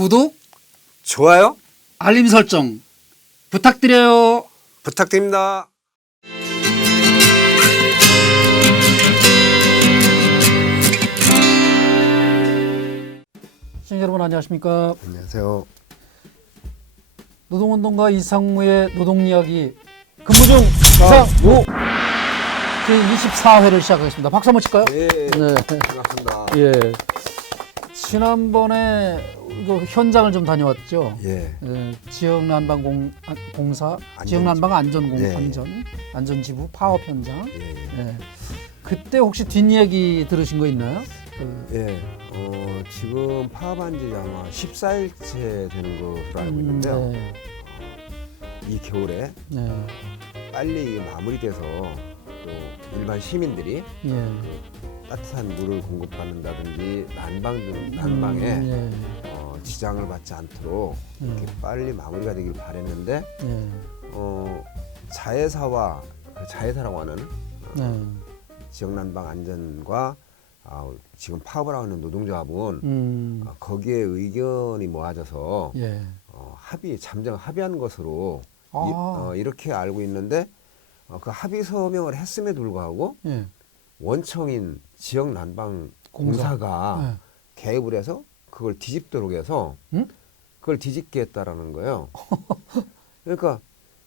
구독, 좋아요 알림 설정 부탁드려요. 부탁드립니다. 시청자 여러분 안녕하십니까. 안녕하세요. 노동운동가 이상무의 노동이야기 근무중 이상무 제24회를 시작하겠습니다. 박수 한번 칠까요? 네, 네. 반갑습니다. 예. 지난번에 이거 현장을 좀 다녀왔죠. 예, 지역난방공사, 지역난방 안전지부 파업 현장. 예, 예. 그때 혹시 뒷이야기 들으신 거 있나요? 예. 지금 파업한 지 아마 14일째 되는 것으로 알고 있는데요. 네. 이 겨울에 네. 빨리 이게 마무리돼서 또 일반 시민들이 예. 따뜻한 물을 공급받는다든지 난방에 예. 지장을 받지 않도록 이렇게 빨리 마무리가 되길 바랬는데 예. 자회사와 자회사라고 하는 네. 지역난방 안전과 지금 파업을 하고 있는 노동조합은 거기에 의견이 모아져서 예. 잠정 합의한 것으로 아. 이렇게 알고 있는데 그 합의 서명을 했음에도 불구하고 예. 원청인 지역난방공사가 네. 개입을 해서 그걸 뒤집도록 해서 응? 그걸 뒤집게 했다라는 거예요. 그러니까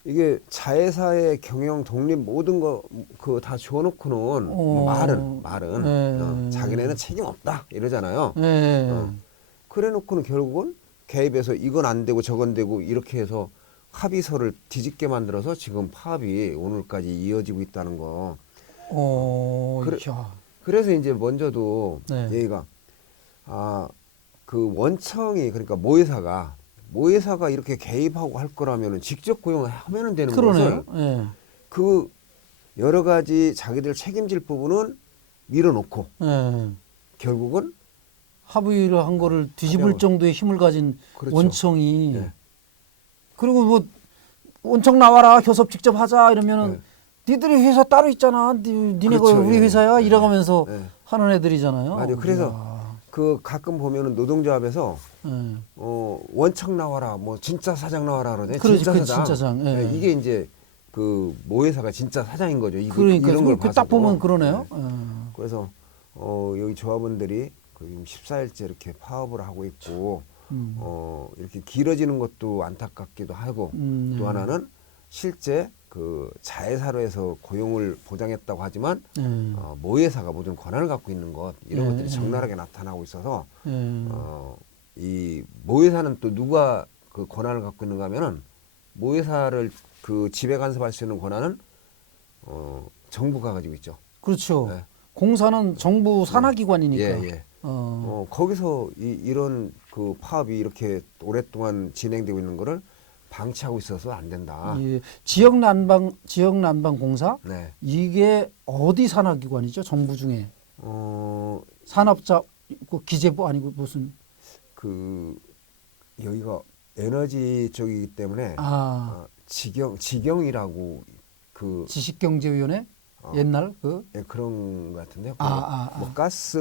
이게 자회사의 경영 독립 모든 거 그 다 줘놓고는 말은 네. 자기네는 책임 없다 이러잖아요. 네. 그래놓고는 결국은 개입해서 이건 안 되고 저건 되고 이렇게 해서 합의서를 뒤집게 만들어서 지금 파업이 오늘까지 이어지고 있다는 거. 그래서 이제 먼저도 네. 얘가 그 원청이 그러니까 모회사가 이렇게 개입하고 할 거라면은 직접 고용하면은 되는 그러네요. 것을 예. 그 여러 가지 자기들 책임질 부분은 밀어놓고 예. 결국은 합의를 한 거를 뒤집을 정도의 힘을 가진 그렇죠. 원청이 네. 그리고 뭐 원청 나와라 교섭 직접 하자 이러면은 네. 니들이 회사 따로 있잖아. 니네가 그렇죠. 우리 예. 회사야 네. 이러면서 네. 하는 애들이잖아요. 맞아요. 그래서 그 가끔 보면은 노동조합에서 예. 원청 나와라 뭐 진짜 사장 나와라 그러네. 그렇지, 진짜 그 사장. 진짜 사장. 예. 이게 이제 그 모회사가 진짜 사장인 거죠. 그러니까 이런 걸 딱 보면 봐서도. 그러네요. 네. 그래서 여기 조합원들이 지금 14일째 이렇게 파업을 하고 있고 이렇게 길어지는 것도 안타깝기도 하고 또 하나는 실제 그 자회사로 해서 고용을 보장했다고 하지만 모회사가 모든 권한을 갖고 있는 것 이런 것들이 적나라하게 나타나고 있어서 이 모회사는 또 누가 그 권한을 갖고 있는가 하면은 모회사를 그 지배 간섭할 수 있는 권한은 정부가 가지고 있죠. 그렇죠. 네. 공사는 정부 산하기관이니까. 예. 거기서 이런 그 파업이 이렇게 오랫동안 진행되고 있는 거를 방치하고 있어서 안 된다. 예. 지역난방 공사 네. 이게 어디 산하기관이죠? 정부 중에 산업자 그 기재부 아니고 무슨 그 여기가 에너지 쪽이기 때문에 지경이라고 그 지식경제위원회 옛날 그 예, 그런 것 같은데요. 뭐 가스,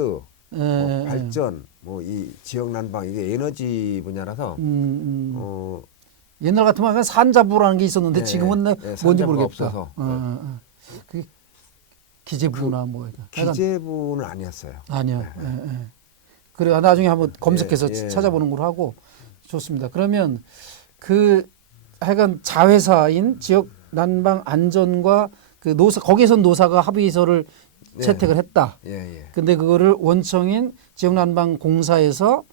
뭐 발전, 뭐 이 지역 난방 이게 에너지 분야라서 옛날 같으면 그냥 산자부라는 게 있었는데 지금은 뭔지 모르겠다. 없어서. 그 기재부나 뭐 기재부는 아니었어요. 아니야. 그래 나중에 한번 검색해서 찾아보는 걸로 하고 좋습니다. 그러면 그 하여간 자회사인 지역 난방 안전과 그 노사 거기선 노사가 합의서를 채택을 했다. 근데 그거를 원청인 지역난방공사에서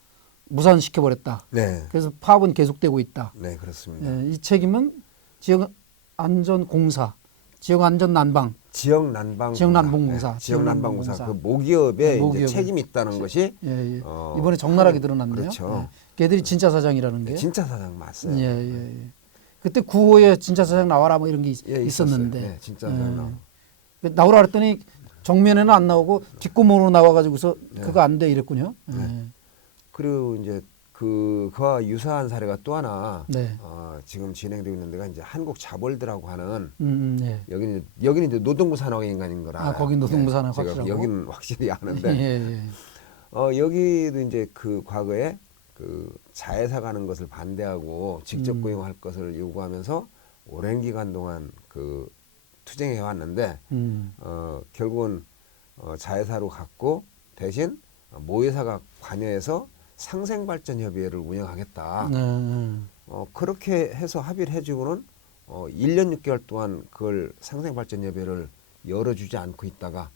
무산시켜 버렸다. 그래서 파업은 계속되고 있다. 네, 그렇습니다. 이 책임은 지역안전공사, 지역안전난방, 지역난방공사, 지역난방공사 그 모기업에 이제 책임이 있다는 것이 이번에 적나라하게 드러났네요. 그렇죠. 걔들이 진짜 사장이라는 게. 진짜 사장 맞어요. 그때 구호에 진짜 사장 나와라 뭐 이런 게 있었는데. 진짜 사장 나와. 나오라 그랬더니 정면에는 안 나오고 뒷구멍으로 나와가지고서 그거 안 돼 이랬군요. 그리고 이제 그와 유사한 사례가 또 하나 지금 진행되고 있는 데가 이제 한국자bol드라고 하는 여기는 이제 노동부 산하기관인 거라. 거기 노동부 산하 제가 확실하고. 여기는 확실히 아는데 여기도 이제 그 과거에 그 자회사 가는 것을 반대하고 직접 고용할 것을 요구하면서 오랜 기간 동안 그 투쟁해 왔는데 결국은 자회사로 갔고 대신 모회사가 관여해서 상생발전협의회를 운영하겠다. 그렇게 해서 합의를 해주고는 1년 6개월 동안 그걸 상생발전협의회를 열어주지 않고 있다가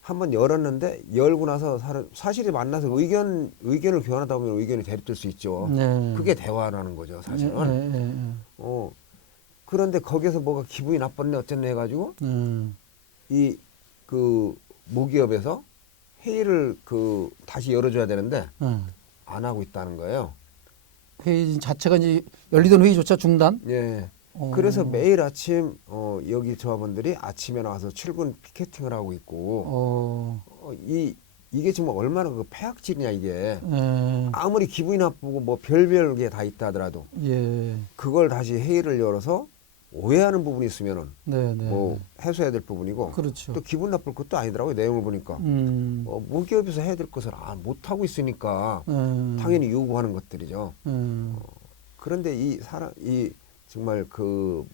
한번 열었는데 열고 나서 사실이 만나서 의견을 교환하다 보면 의견이 대립될 수 있죠. 네. 그게 대화라는 거죠, 사실은. 그런데 거기서 뭐가 기분이 나빴네 어쨌네 해가지고 이 그 모기업에서 회의를 그 다시 열어줘야 되는데 안 하고 있다는 거예요. 회의 자체가 이제 열리던 회의조차 중단? 예. 그래서 매일 아침 여기 조합원들이 아침에 나와서 출근 피켓팅을 하고 있고 이게 정말 얼마나 그 폐악질이냐 이게. 아무리 기분이 나쁘고 뭐 별별 게 다 있다 하더라도 예. 그걸 다시 회의를 열어서 오해하는 부분이 있으면은 네. 뭐 해소해야 될 부분이고 그렇죠. 또 기분 나쁠 것도 아니더라고요. 내용을 보니까 모기업에서 해야 될 것을 못 하고 있으니까 당연히 요구하는 것들이죠. 그런데 이 정말 그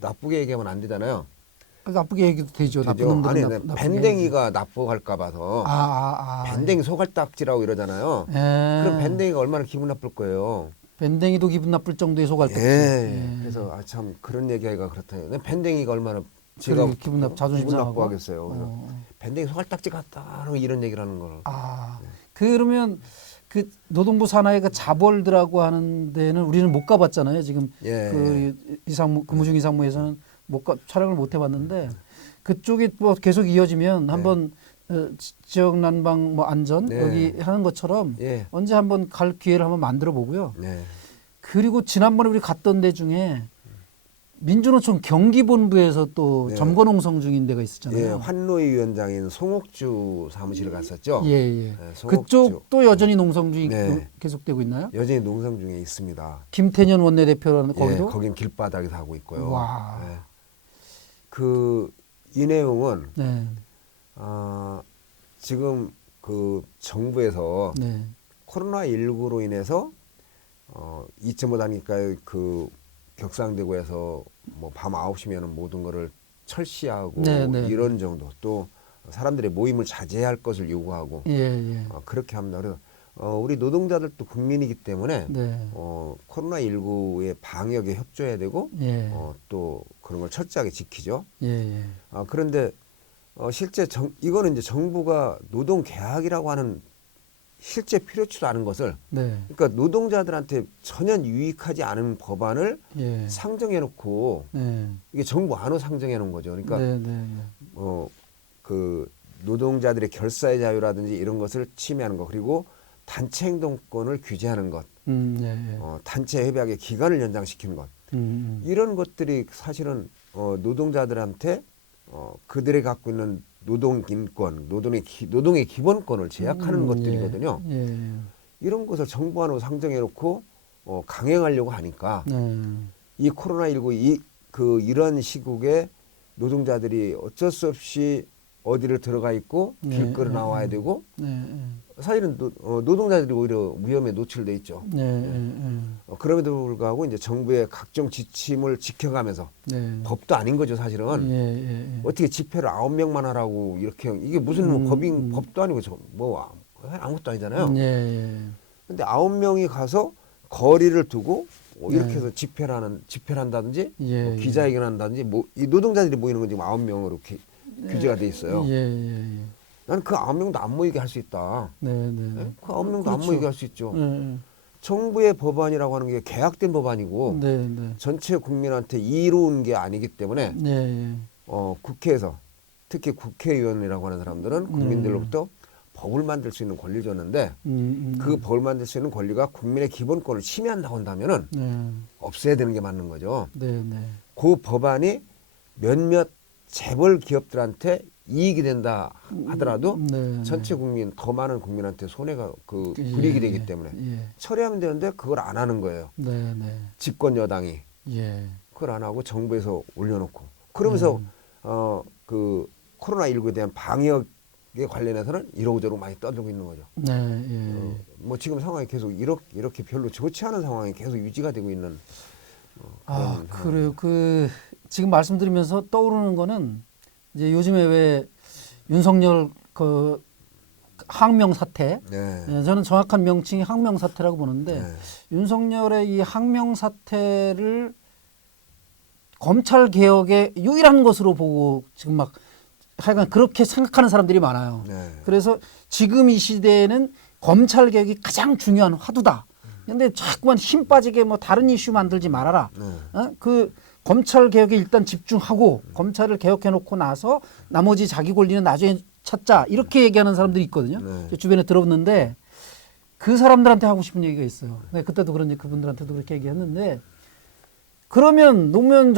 나쁘게 얘기하면 안 되잖아요. 나쁘게 얘기도 되죠. 나쁜 되죠? 아니, 놈들은 나쁘게 밴댕이가 나쁘할까 봐서 밴댕이 소갈딱지라고 이러잖아요. 그럼 밴댕이가 얼마나 기분 나쁠 거예요. 밴댕이도 기분 나쁠 정도의 소갈딱지. 그래서 참 그런 얘기하기가 그렇다요. 밴댕이가 얼마나 제가 자존심 기분 상하고. 나빠하겠어요. 그래서 밴댕이 소갈딱지 같다 이런 얘기를 하는 거를. 그러면 그 노동부 산하의 그 자벌들하고 하는 데는 우리는 못 가봤잖아요. 지금 그 근무중 이상무에서는 촬영을 못 해봤는데 그쪽이 뭐 계속 이어지면 한번 지역 난방 뭐 안전 여기 하는 것처럼 언제 한번 갈 기회를 한번 만들어 보고요. 그리고 지난번에 우리 갔던 데 중에 민주노총 경기본부에서 또 점거농성 중인 데가 있었잖아요. 환노위 위원장인 송옥주 사무실을 갔었죠. 송옥주. 그쪽도 여전히 농성 중이 계속되고 있나요? 여전히 농성 중에 있습니다. 김태년 원내대표라는 거기도? 거긴 길바닥에서 하고 있고요. 와. 이 내용은 지금 그 정부에서 코로나19로 인해서 2.5단계까지 그 격상되고 해서 뭐 밤 9시면은 모든 거를 철시하고 이런 정도 또 사람들의 모임을 자제할 것을 요구하고 그렇게 합니다. 그래서 우리 노동자들도 국민이기 때문에 코로나19의 방역에 협조해야 되고 또 그런 걸 철저하게 지키죠. 그런데 실제 이거는 이제 정부가 노동 계약이라고 하는 실제 필요치도 않은 것을 그러니까 노동자들한테 전혀 유익하지 않은 법안을 상정해 놓고 이게 정부 안으로 상정해 놓은 거죠. 그러니까 그 노동자들의 결사의 자유라든지 이런 것을 침해하는 것 그리고 단체 행동권을 규제하는 것 단체 협약의 기간을 연장시키는 것 이런 것들이 사실은 노동자들한테 그들이 갖고 있는 노동 인권, 노동의 기본권을 제약하는 것들이거든요. 이런 것을 정부 안으로 상정해 놓고 강행하려고 하니까 이 코로나19 이런 시국에 노동자들이 어쩔 수 없이 어디를 들어가 있고 길거리 나와야 되고 사실은 노동자들이 오히려 위험에 노출돼 있죠. 그럼에도 불구하고 이제 정부의 각종 지침을 지켜가면서 법도 아닌 거죠 사실은. 어떻게 집회를 9명만 하라고 이렇게 이게 무슨 법도 아니고 뭐 아무것도 아니잖아요. 근데 9명이 가서 거리를 두고 이렇게 해서 집회를 한다든지 뭐 기자회견 한다든지 뭐 이 노동자들이 모이는 건 지금 9명으로 규제가 돼 있어요. 나는 그 9명도 안 모이게 할 수 있다. 그 9명도 안 모이게 할 수 있죠. 정부의 법안이라고 하는 게 계약된 법안이고 전체 국민한테 이로운 게 아니기 때문에 국회에서 특히 국회의원이라고 하는 사람들은 국민들로부터 법을 만들 수 있는 권리를 줬는데 그 법을 만들 수 있는 권리가 국민의 기본권을 침해한다고 한다면은 없애야 되는 게 맞는 거죠. 그 법안이 몇몇 재벌 기업들한테 이익이 된다 하더라도 전체 국민 더 많은 국민한테 손해가 불이익이 되기 때문에 처리하면 되는데 그걸 안 하는 거예요. 집권 여당이 그걸 안 하고 정부에서 올려놓고 그러면서 그 코로나19에 대한 방역 관련해서는 이러고저러고 많이 떠들고 있는 거죠. 네, 예. 뭐 지금 상황이 계속 이렇게 별로 좋지 않은 상황이 계속 유지가 되고 있는 아, 그런 그래요. 그 지금 말씀드리면서 떠오르는 거는 이제 요즘에 왜 윤석열 그 항명 사태, 네. 예, 저는 정확한 명칭이 항명 사태라고 보는데 네. 윤석열의 이 항명 사태를 검찰 개혁의 유일한 것으로 보고 지금 막 하여간 그렇게 생각하는 사람들이 많아요. 네. 그래서 지금 이 시대에는 검찰 개혁이 가장 중요한 화두다. 근데 자꾸만 힘 빠지게 뭐 다른 이슈 만들지 말아라. 그 검찰 개혁에 일단 집중하고 검찰을 개혁해 놓고 나서 나머지 자기 권리는 나중에 찾자. 이렇게 얘기하는 사람들이 있거든요. 네. 주변에 들어봤는데 그 사람들한테 하고 싶은 얘기가 있어요. 네, 그때도 그런 그분들한테도 그렇게 얘기했는데 그러면 노무현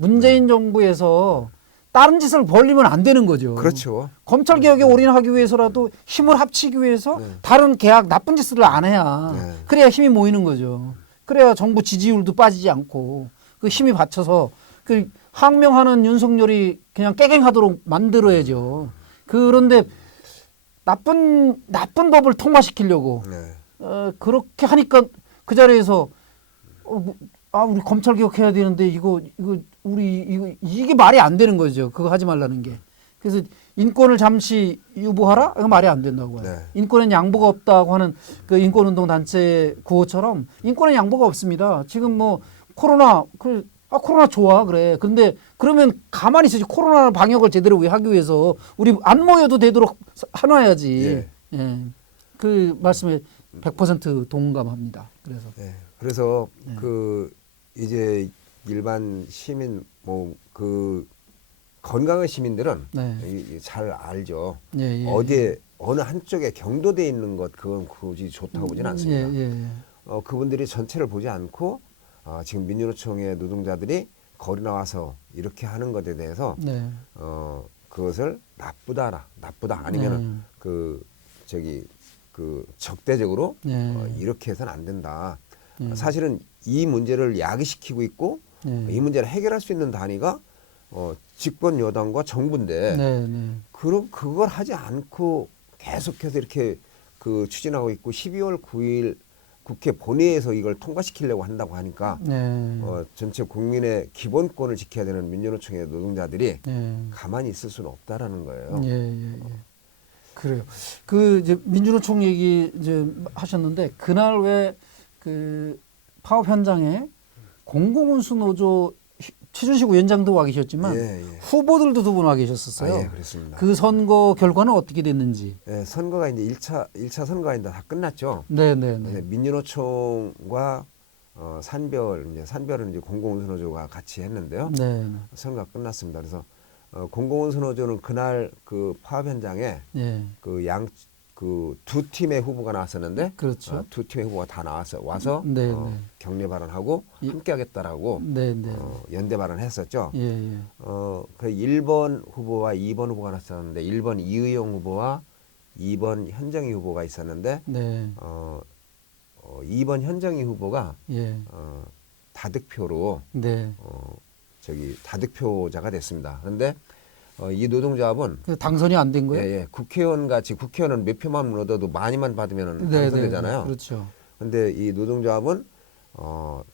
문재인 정부에서 다른 짓을 벌리면 안 되는 거죠. 그렇죠. 검찰 개혁에 올인하기 위해서라도 힘을 합치기 위해서 다른 계약 나쁜 짓을 안 해야 그래야 힘이 모이는 거죠. 그래야 정부 지지율도 빠지지 않고 그 힘이 받쳐서 그 항명하는 윤석열이 그냥 깨갱하도록 만들어야죠. 그런데 나쁜 법을 통과시키려고 그렇게 하니까 그 자리에서 우리 검찰 개혁해야 되는데 이게 말이 안 되는 거죠. 그거 하지 말라는 게. 그래서 인권을 잠시 유보하라? 이거 말이 안 된다고 해요. 인권엔 양보가 없다고 하는 그 인권운동 단체 구호처럼 인권엔 양보가 없습니다. 지금 뭐 코로나 좋아 그래. 근데 그러면 가만히 있어야지. 코로나 방역을 제대로 하기 위해서 우리 안 모여도 되도록 해놔야지. 예. 그 말씀에 100% 동감합니다. 그래서 그 이제 일반 시민 그 건강한 시민들은 잘 알죠. 어디에 어느 한쪽에 경도돼 있는 것 그건 굳이 좋다고 보지는 않습니다. 그분들이 전체를 보지 않고 지금 민주노총의 노동자들이 거리 나와서 이렇게 하는 것에 대해서 그것을 나쁘다 아니면은 그 적대적으로 이렇게 해서는 안 된다. 사실은 이 문제를 야기시키고 있고 이 문제를 해결할 수 있는 단위가 집권 여당과 정부인데 그걸 하지 않고 계속해서 이렇게 추진하고 있고 12월 9일 국회 본회의에서 이걸 통과시키려고 한다고 하니까 전체 국민의 기본권을 지켜야 되는 민주노총의 노동자들이 가만히 있을 수는 없다라는 거예요. 그래요. 그 이제 민주노총 얘기 이제 하셨는데 그날 왜 그 파업 현장에 공공운수 노조 최준식 위원장도 와 계셨지만 후보들도 두 분 와 계셨었어요. 그렇습니다. 그 선거 결과는 어떻게 됐는지. 선거가 이제 1차 선거가 이제 다 끝났죠. 민주노총과 산별은 이제 공공운수노조가 같이 했는데요. 선거가 끝났습니다. 그래서 공공운수노조는 그날 그 파업 현장에 그 두 팀의 후보가 나왔었는데 두 팀의 후보가 다 와서 격려 발언하고 함께 하겠다라고 연대 발언했었죠. 그 1번 후보와 2번 후보가 나왔었는데 1번 이의용 후보와 2번 현정희 후보가 있었는데 2번 현정희 후보가 다득표로 다득표자가 됐습니다. 그런데 이 노동조합은 당선이 안 된 거예요? 국회의원은 몇 표만 얻어도 많이만 받으면 당선되잖아요. 그렇죠. 그런데 이 노동조합은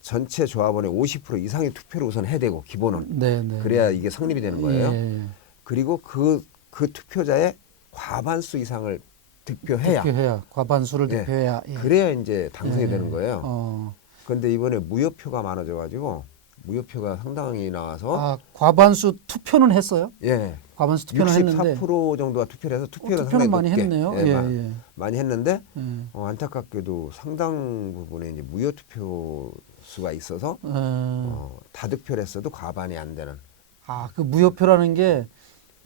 전체 조합원의 50% 이상의 투표를 우선 해야 되고 기본은 그래야 이게 성립이 되는 거예요. 그리고 그 투표자의 과반수 이상을 득표해야 과반수를 득표해야 그래야 이제 당선이 되는 거예요. 그런데 이번에 무효표가 많아져가지고 무효표가 상당히 나와서 과반수 투표는 했어요? 과반수 투표는 64% 했는데 64% 정도가 투표를 해서 투표는 투표는 많이 높게, 했네요. 많이 했는데 안타깝게도 상당 부분에 이제 무효 투표 수가 있어서 다득표를 했어도 과반이 안 되는. 그 무효표라는 게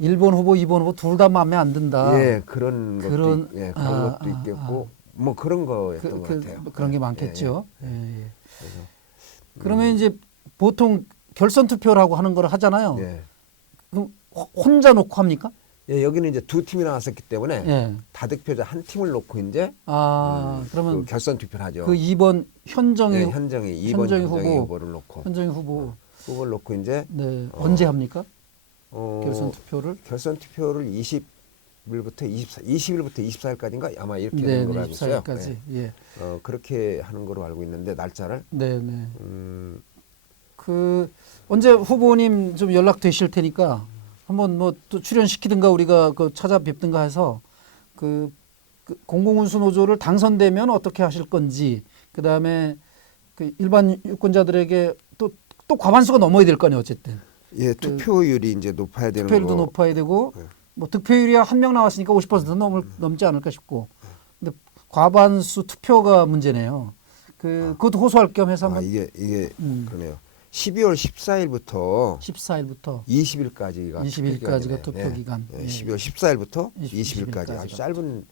1번 후보, 2번 후보 둘 다 마음에 안 든다. 그런 것도 있겠고 뭐 그런 거였던 것 같아요. 그런 게 많겠죠. 그러면 이제 보통 결선 투표라고 하는 걸 하잖아요. 그럼 혼자 놓고 합니까? 여기는 이제 두 팀이 나왔었기 때문에 다득표자 한 팀을 놓고 이제 그러면 그 결선 투표를 하죠. 그 2번 현정희 후보를 놓고 현정희 후보를 놓고 이제 언제 합니까? 결선 투표를 결선 투표를 20일부터 24일까지인가 아마 이렇게 네, 되는 걸로 네, 알고 있어요. 24일까지. 예. 그렇게 하는 걸로 알고 있는데 날짜를 네, 네. 그 언제 후보님 좀 연락 되실 테니까 한번 뭐 또 출연시키든가 우리가 그 찾아뵙든가 해서 그 공공운수 노조를 당선되면 어떻게 하실 건지 그다음에 그 일반 유권자들에게 또 과반수가 넘어야 될 거 아니에요 어쨌든. 예, 투표율이 이제 높아야 되는 투표율도 거. 높아야 되고 네. 뭐 득표율이 한 명 나왔으니까 50% 넘지 않을까 싶고. 근데 과반수 투표가 문제네요. 그것도 호소할 겸 해서 한번 이게 그러네요. 12월 14일부터 14일부터 20일까지가 투표 기간. 예, 12월 14일부터 20일 20일까지 까지가. 아주 짧은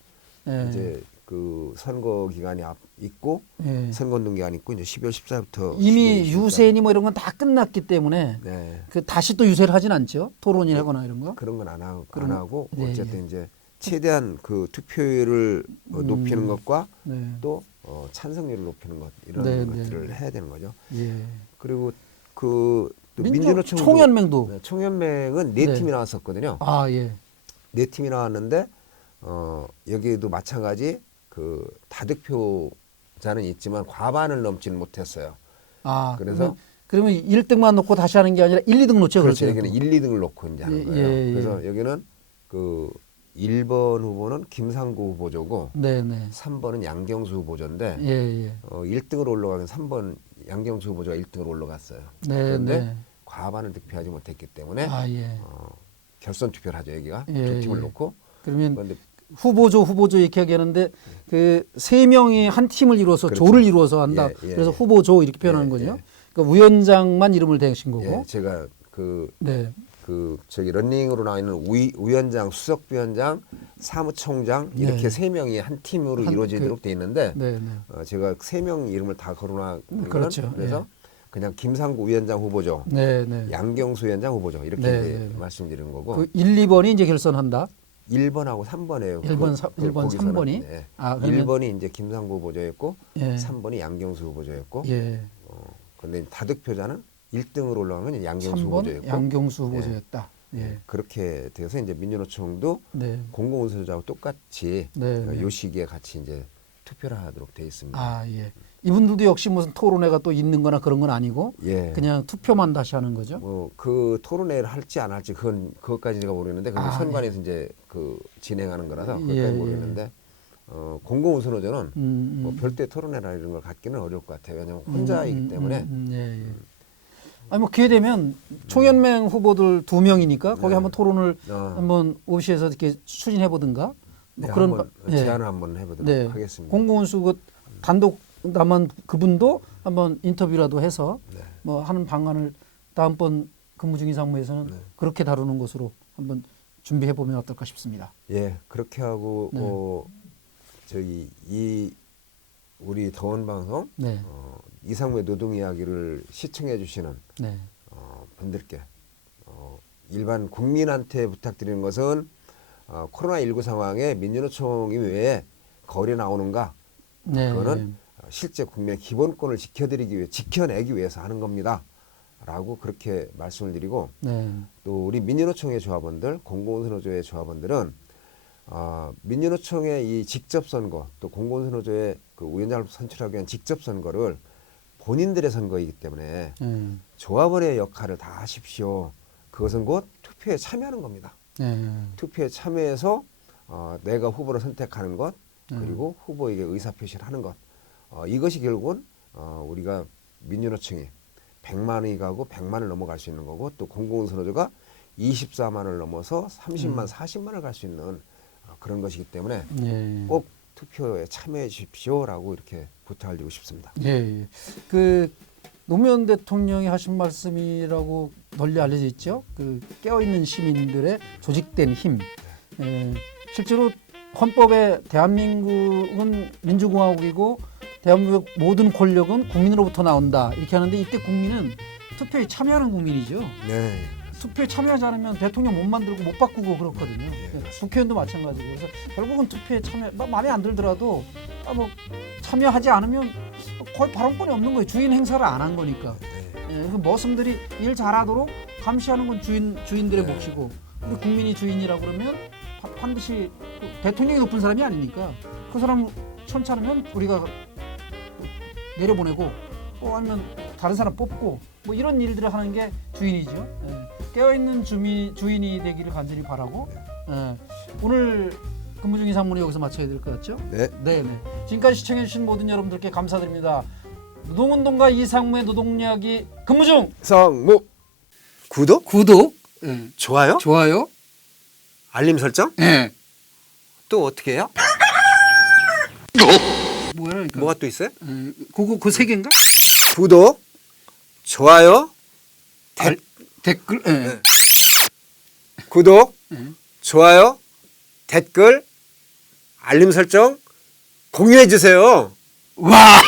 예. 이제 그 선거 기간이 있고 예. 선거운동 기간이 있고 이제 12월 14일부터 이미 유세니 뭐 이런 건 다 끝났기 때문에 네. 그 다시 또 유세를 하진 않죠. 토론이라거나 이런 거. 그런 건 안 그럼- 하고 네, 어쨌든 이제 최대한 그 투표율을 높이는 것과 네. 또 찬성률을 높이는 것 이런 네, 것들을 네. 해야 되는 거죠. 예. 그리고 또 민주노총 민주노총 총연맹도 총연맹은 네 네. 팀이 나왔었거든요. 아 예. 네 팀이 나왔는데 여기도 마찬가지 그 다득표자는 있지만 과반을 넘지는 못했어요. 아 그래서 그러면 1등만 놓고 다시 하는 게 아니라 1, 2등 놓죠. 그렇죠. 그렇죠. 여기는 1, 2등을 놓고 이제 하는 예, 거예요. 예, 예. 그래서 여기는 그 1번 후보는 김상구 후보조고 네네. 3번은 양경수 후보조인데 예 예. 1등으로 올라가면 3번 양경수 후보자가 1등으로 올라갔어요. 네 그런데 네. 과반을 득표하지 못했기 때문에 아 예. 결선 투표를 하죠. 여기가 예, 두 팀을 예. 놓고 그러면 그런데 후보조 이렇게 하겠는데 그 세 명이 한 팀을 이루어서 그렇죠. 조를 이루어서 한다. 예, 예, 그래서 예. 후보조 이렇게 표현하는 예, 거죠. 예. 그러니까 위원장만 이름을 대신 거고. 예, 제가 네. 저기 런닝으로 나와 있는 위원장, 수석위원장, 사무총장 이렇게 네. 세 명이 한 팀으로 한 이루어지도록 돼 있는데 네, 네. 제가 세 명 이름을 다 거론한 거는 그렇죠. 그래서 그냥 김상구 위원장 후보죠, 네, 네. 양경수 위원장 후보죠 이렇게 네, 이제 네. 말씀드리는 거고 그 1, 2번이 이제 결선한다. 1번하고 3번이에요. 1번, 1번, 3번이. 네. 아, 그러면 1번이 이제 김상구 후보조였고 예. 3번이 양경수 후보조였고 예. 근데 다득표자는 1등으로 올라간 건 양경수 3번 후보조였고 양경수 후보자였다. 예. 그렇게 돼서 이제 민주노총도 네. 공공운수조하고 똑같이 네, 네. 요 시기에 같이 이제 투표를 하도록 돼 있습니다. 아, 예. 이분들도 역시 무슨 토론회가 또 있는 거나 그런 건 아니고 예. 그냥 투표만 다시 하는 거죠. 뭐 그 토론회를 할지 안 할지 그것까지 제가 모르겠는데 그건 아, 선관위에서 이제 그 진행하는 거라서 그것까지 예, 모르겠는데 공공운수노조는 뭐 음. 별도의 토론회나 이런 걸 갖기는 어려울 것 같아요. 왜냐하면 혼자이기 때문에 예, 예. 아니 뭐 기회 되면 총연맹 후보들 2명이니까 거기 네. 한번 토론을 어, 한번 오시에서 이렇게 추진해 보든가 네, 뭐 그런 한번 예. 제안을 한번 해보도록 네. 하겠습니다. 공공운수 그 단독 남은 그분도 한번 인터뷰라도 해서 네. 뭐 하는 방안을 다음번 근무중인상무에서는 네. 그렇게 다루는 것으로 한번 준비해 보면 어떨까 싶습니다. 예, 그렇게 하고 네. 저희 우리 더원 방송 네, 이상무의 노동 이야기를 시청해 주시는 네, 분들께 일반 국민한테 부탁드리는 것은 코로나19 상황에 민주노총이 왜 거리에 나오는가? 네, 그거는 실제 국민의 기본권을 지켜내기 위해서 하는 겁니다. 라고 그렇게 말씀을 드리고 네, 또 우리 민주노총의 조합원들, 공공운수노조의 조합원들은 민주노총의 이 직접 선거 또 공공운수노조의 그 위원장을 선출하기 위한 직접 선거를 본인들의 선거이기 때문에 네, 조합원의 역할을 다 하십시오. 그것은 곧 투표에 참여하는 겁니다. 네, 투표에 참여해서 내가 후보를 선택하는 것 그리고 후보에게 의사표시를 하는 것 이것이 결국은 우리가 민주노총이 100만이 가고 100만을 넘어갈 수 있는 거고 또 공공운수노조가 24만을 넘어서 30만, 40만을 갈 수 있는 그런 것이기 때문에 네. 꼭 투표에 참여해 주십시오라고 이렇게 부탁을 드리고 싶습니다. 예, 예. 그 노무현 대통령이 하신 말씀이라고 널리 알려져 있죠. 그 깨어있는 시민들의 조직된 힘. 실제로 헌법에 대한민국은 민주공화국이고 대한민국 모든 권력은 국민으로부터 나온다 이렇게 하는데 이때 국민은 투표에 참여하는 국민이죠. 네. 투표에 참여하지 않으면 대통령 못 만들고 못 바꾸고 그렇거든요. 네, 국회의원도 마찬가지고 그래서 결국은 투표에 참여 마음에 안 들더라도 뭐 참여하지 않으면 거의 발언권이 없는 거예요. 주인 행사를 안 한 거니까. 네. 그 머슴들이 일 잘하도록 감시하는 건 주인들의 몫이고 우리 국민이 주인이라고 그러면 반드시 대통령이 높은 사람이 아니니까 그 사람 천차르면 우리가 내려보내고 아니면 다른 사람 뽑고 뭐 이런 일들을 하는 게 주인이죠. 깨어있는 주인이 되기를 간절히 바라고 오늘 근무중 이상문을 여기서 마쳐야 될 것 같죠? 네. 네네. 지금까지 시청해주신 모든 여러분들께 감사드립니다. 노동운동가 이상무의 노동이야기 근무중 성무 구독, 좋아요, 알림 설정. 또 어떻게 해요? 뭐야 그러니까 뭐가 또 있어요? 그 세 개인가? 구독, 좋아요, 댓글 구독, 좋아요, 댓글, 알림 설정 공유해 주세요. 와